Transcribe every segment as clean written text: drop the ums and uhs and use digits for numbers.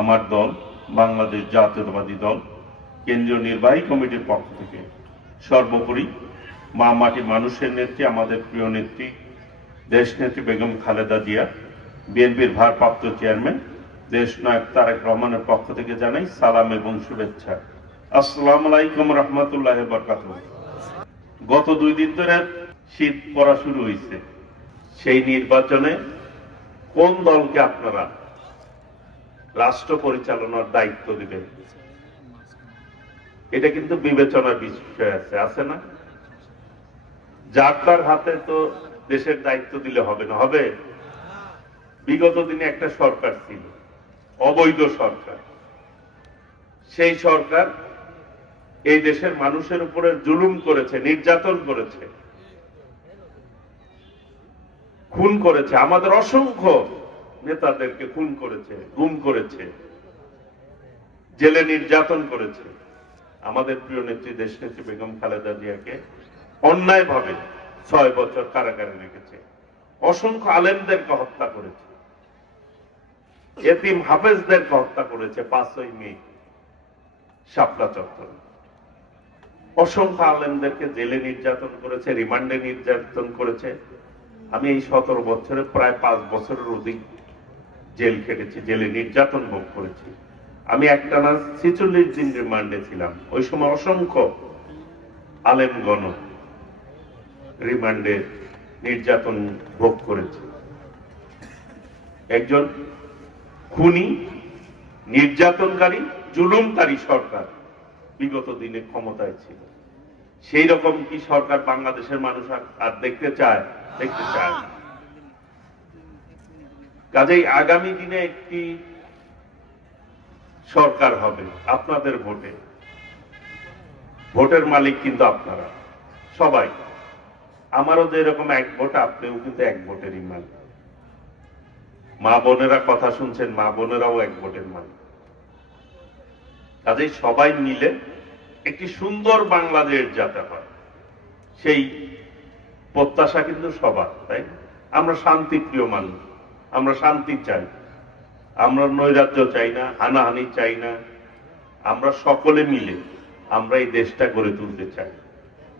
আমার দল বাংলাদেশ জাতীয়তাবাদী দল কেন্দ্রীয় নির্বাহী কমিটির পক্ষ থেকে সর্বোপরি মা মাটি মানুষের নেত্রী, আমাদের প্রিয় নেত্রী দেশনেত্রী বেগম খালেদা জিয়া, বিএনপির ভারপ্রাপ্ত চেয়ারম্যান দেশনায়ক তারেক রহমানের পক্ষ থেকে জানাই সালাম এবং শুভেচ্ছা। আসসালামু আলাইকুম রহমতুল্লাহি ওয়া বারাকাতুহু। গত 2 দিন ধরে শীত পড়া শুরু হয়েছে। সেই নির্বাচনে কোন দলকে আপনারা রাষ্ট্র পরিচালনার দায়িত্ব দিবেন, এটা কিন্তু বিবেচনার বিষয় আছে না? যার তার হাতে তো দেশের দায়িত্ব দিলে হবে না, হবে? বিগত দিনে একটা সরকার ছিল, অবৈধ সরকার। সেই সরকার এই দেশের মানুষের উপরে জুলুম করেছে, নির্যাতন করেছে, খুন করেছে, আমাদের অসংখ্য নেতাদেরকে খুন করেছে, গুম করেছে, জেলে নির্যাতন করেছে। আমাদের প্রিয় নেত্রী দেশনেত্রী বেগম খালেদা জিয়াকে অন্যায়ভাবে 6 বছর কারাগারে রেখেছে, অসংখ্য আলেমদেরকে হত্যা করেছে, এতিম হাফেজদেরকে হত্যা করেছে 5ই মে শাপলা চত্বরে। অসংখ্য আলেমদেরকে জেলে নির্যাতন করেছে, রিমান্ডে নির্যাতন করেছে। আমি এই 17 বছরে প্রায় 5 বছরের অধিক জেল খেটেছি, জেলে নির্যাতন ভোগ করেছি। আমি একটানা 46 দিন রিমান্ডে ছিলাম। ওই সময় অসংখ্য আলেমগণ রিমান্ডে নির্যাতন ভোগ করেছে। একজন খুনি, নির্যাতনকারী, জুলুমকারী সরকার বিগত দিনে ক্ষমতায় ছিল। সেই রকম কি সরকার বাংলাদেশের মানুষ আর দেখতে চায়? দেখতে চায় না। কাজেই আগামী দিনে একটি সরকার হবে আপনাদের ভোটে। ভোটের মালিক কিন্তু আপনারা সবাই। আমারও যেরকম 1 ভোট, আপনিও কিন্তু 1 ভোটেরই মালিক। মা বোনেরা কথা শুনছেন, মা বোনেরাও 1 ভোটের মালিক। কাজেই সবাই মিলে একটি সুন্দর বাংলাদেশ যাতে হয়, সেই প্রত্যাশা কিন্তু সবার, তাই? আমরা শান্তিপ্রিয় মানুষ, আমরা শান্তি চাই, আমরা নৈরাজ্য চাই না, হানাহানি চাই না। আমরা সকলে মিলে আমরা এই দেশটা গড়ে তুলতে চাই,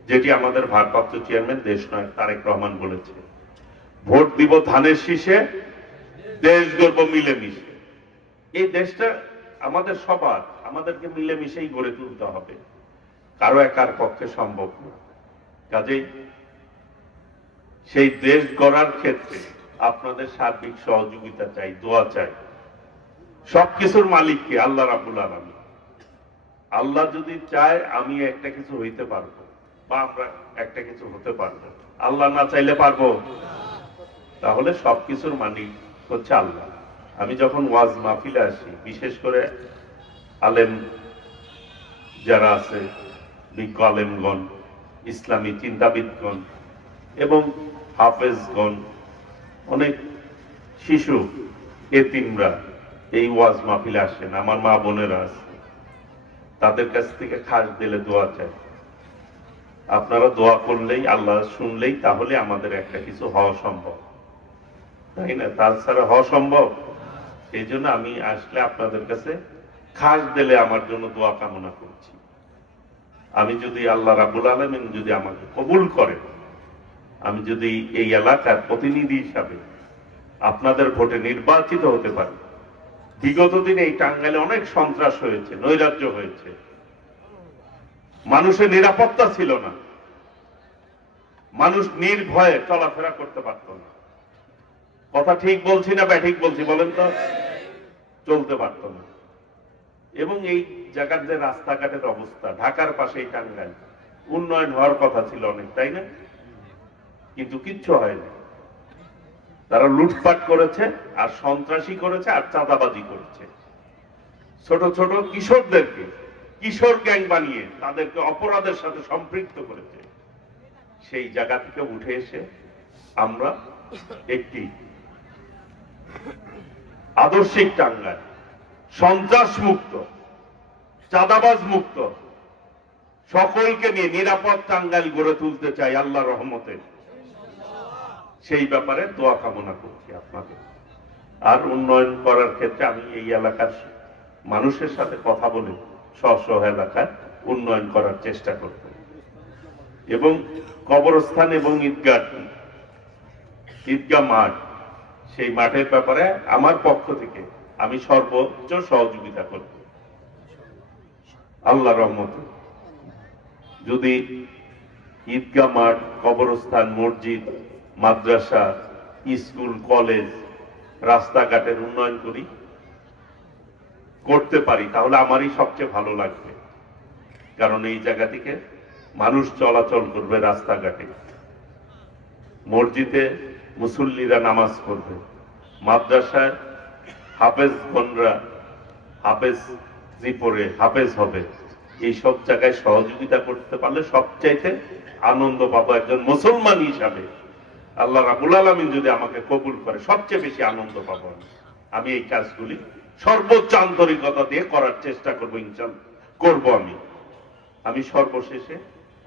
যেটি আমাদের ভারপ্রাপ্ত চেয়ারম্যান দেশনায়ক তারেক রহমান বলেছে, ভোট দিব ধানের শীষে, দেশ গড়ব মিলেমিশে। এই দেশটা আমাদের সবার, আমাদেরকে মিলেমিশেই গড়ে তুলতে হবে, কারো একার পক্ষে সম্ভব না। কাজেই সেই দেশ গড়ার ক্ষেত্রে আপনাদের সার্বিক সহযোগিতা চাই, দোয়া চাই। সবকিছুর মালিক কে? আল্লাহ রাব্বুল আলামিন। আল্লাহ যদি চায় আমি একটা কিছু হইতে পারবো, বা আমরা একটা কিছু হতে পারবো। আল্লাহ না চাইলে পারবো? তাহলে সবকিছুর মালিক হচ্ছে আল্লাহ। আমি যখন ওয়াজ মাহফিলে আসি, বিশেষ করে আলেম যারা আছে, বিজ্ঞ আলেমগণ, ইসলামী চিন্তাবিদগণ এবং হাফেজগণ, অনেক শিশু এতিমরা এই ওয়াজ মাহফিলে আসেন, আমার মা বোনেরা আছে, তাদের কাছ থেকে খাস দিলে দোয়া চাই। আপনারা দোয়া করলেই, আল্লাহ শুনলেই, তাহলে আমাদের একটা কিছু হওয়া সম্ভব, তাই না? তাছাড়া হওয়া সম্ভব? এই জন্য আমি আসলে আপনাদের কাছে খাস দিলে আমার জন্য দোয়া কামনা করছি। আমি যদি আল্লাহ রাব্বুল আলামিন যদি আমাকে কবুল করে, আমি যদি এই এলাকার প্রতিনিধি হিসাবে আপনাদের ভোটে নির্বাচিত হতে পারি। বিগত দিনে এই টাঙ্গাইলে অনেক সন্ত্রাস হয়েছে, নৈরাজ্য হয়েছে, মানুষের নিরাপত্তা ছিল না, মানুষ নির্ভয়ে চলাফেরা করতে পারত না। কথা ঠিক বলছি না ব্যাঠিক বলছি বলেন তো? চলতে পারত না। এবং এই জায়গার যে রাস্তাঘাটের অবস্থা, ঢাকার পাশেই টাঙ্গাইল, উন্নয়ন হওয়ার কথা ছিল অনেক, তাই না? কিন্তু কিচ্ছু হয়নি। তারা লুটপাট করেছে, আর সন্ত্রাসী করেছে, আর চাঁদাবাজি করেছে। ছোট ছোট কিশোরদেরকে কিশোর গ্যাং বানিয়ে তাদেরকে অপরাধের সাথে সম্পৃক্ত করেছে। সেই জায়গা থেকে উঠে এসে আমরা একটি আদর্শিক টাঙ্গাইল, সন্ত্রাস মুক্ত, চাঁদাবাজ মুক্ত, সকলকে নিয়ে নিরাপদ টাঙ্গাইল গড়ে তুলতে চাই আল্লাহর রহমতে। সেই ব্যাপারে দোয়া কামনা করছি আপনাদের। আর উন্নয়ন করার ক্ষেত্রে আমি এই এলাকার মানুষের সাথে কথা বলে স্ব এলাকায় উন্নয়ন করার চেষ্টা করব এবং কবরস্থান এবং ঈদগাহ মাঠ, সেই মাঠের ব্যাপারে আমার পক্ষ থেকে আমি সর্বোচ্চ সহযোগিতা করব আল্লাহর রহমতে। যদি ঈদগাহ মাঠ, কবরস্থান, মসজিদ, মাদ্রাসা, স্কুল, কলেজ, রাস্তাঘাটের উন্নয়ন করতে পারি, তাহলে আমারই সবচেয়ে ভালো লাগবে। কারণ এই জায়গা থেকে মানুষ চলাচল করবে রাস্তাঘাটে, মসজিদে মুসল্লিরা নামাজ পড়বে, মাদ্রাসায় হাফেজগণরা হাফেজ পড়ে হাফেজ হবে। এই সব জায়গায় সহযোগিতা করতে পারলে সবচাইতে আনন্দ পাবো। একজন মুসলমান হিসাবে আল্লাহ রাব্বুল আলামিন যদি আমাকে কবুল করে, সবচেয়ে বেশি আনন্দ পাবো। আমি এই কাজগুলি সর্বোচ্চ আন্তরিকতা দিয়ে করার চেষ্টা করবো, ইনশাআল্লাহ করব। আমি সর্বশেষে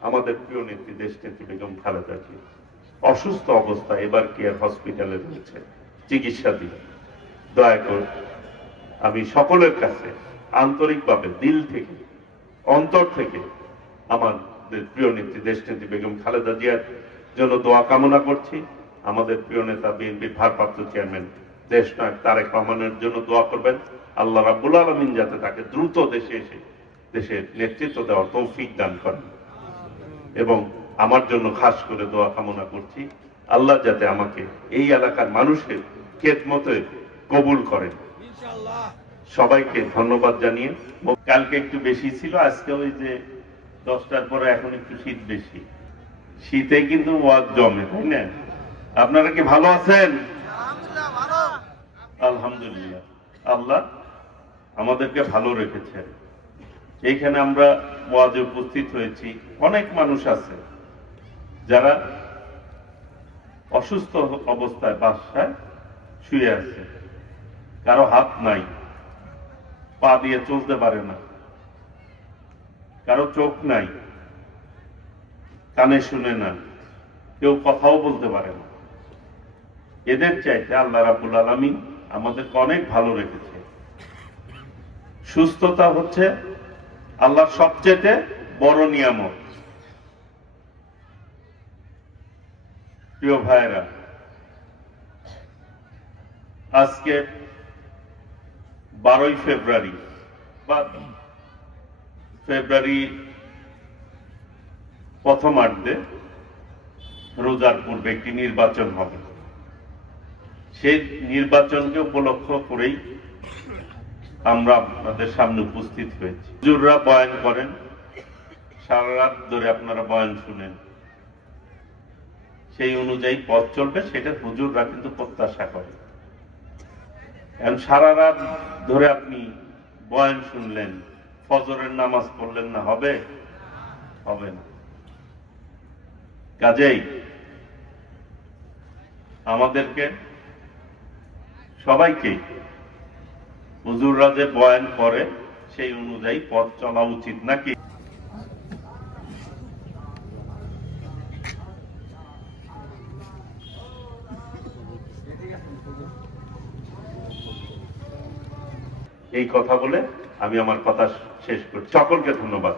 আমাদের প্রিয় নেত্রী, দেশনেত্রী বেগম খালেদা জিয়া অসুস্থ অবস্থায় এবার কেয়ার হসপিটালে রয়েছে চিকিৎসাধীন। দয়া করে আমি সকলের কাছে আন্তরিকভাবে, দিল থেকে, অন্তর থেকে আমাদের প্রিয় নেত্রী, দেশনেত্রী বেগম খালেদা জিয়ার জন্য দোয়া কামনা করছি। আমাদের প্রিয় নেতা, বিএনপির ভারপ্রাপ্ত চেয়ারম্যান দেশনায়ক তারেক রহমানের জন্য দোয়া করবেন। আল্লাহ রাব্বুল আলামিন যাতে তাকে দ্রুত দেশে এসে দেশের নেতৃত্ব দেওয়ার তৌফিক দান করেন। এবং আমার জন্য খাস করে দোয়া কামনা করছি, আল্লাহ যাতে আমাকে এই এলাকার মানুষের খেদমতে কবুল করেন। সবাইকে ধন্যবাদ জানিয়ে, কালকে একটু বেশি ছিল, আজকে ওই যে 10টার পরে এখন একটু শীত বেশি, শীতে কিন্তু ওয়াজ জমে, তাই না? আপনারা কি ভালো আছেন? আলহামদুলিল্লাহ, আল্লাহ আমাদেরকে ভালো রেখেছেন। এইখানে আমরা ওয়াজে উপস্থিত হয়েছি, অনেক মানুষ আছে যারা অসুস্থ অবস্থায় বাসায় শুয়ে আছে, কারো হাত নাই, পা দিয়ে চলতে পারে না, কারো চোখ নাই, কানে শুনে না, কেউ কথাও বলতে পারে না। এদের চাইতে আল্লাহ রাব্বুল আলামিন আমাদেরকে অনেক ভালো রেখেছে। সুস্থতা হচ্ছে আল্লাহর সবচেয়ে বড় নিয়ামত। প্রিয় ভাইরা, আজকে 12ই ফেব্রুয়ারি বা ফেব্রুয়ারি প্রথমার্ধে রোজার পূর্বে একটি নির্বাচন হবে। সেই নির্বাচনকে উপলক্ষ করেই আমরা আপনাদের সামনে উপস্থিত হয়েছি। হুজুররা বয়ান করেন, সারা রাত ধরে আপনারা বয়ান শুনেন, সেই অনুযায়ী পথ চলবে, সেটা হুজুররা কিন্তু প্রত্যাশা করে। কারণ সারা রাত ধরে আপনি বয়ান শুনলেন, ফজরের নামাজ পড়লেন না, হবে? হবে না। কাজেই আমাদেরকে সবাইকে হুজুররা যে বয়ান করে সেই অনুযায়ী পথ চলা উচিত, নাকি? এই কথা বলে আমি আমার কথা শেষ করছি। সকলকে ধন্যবাদ।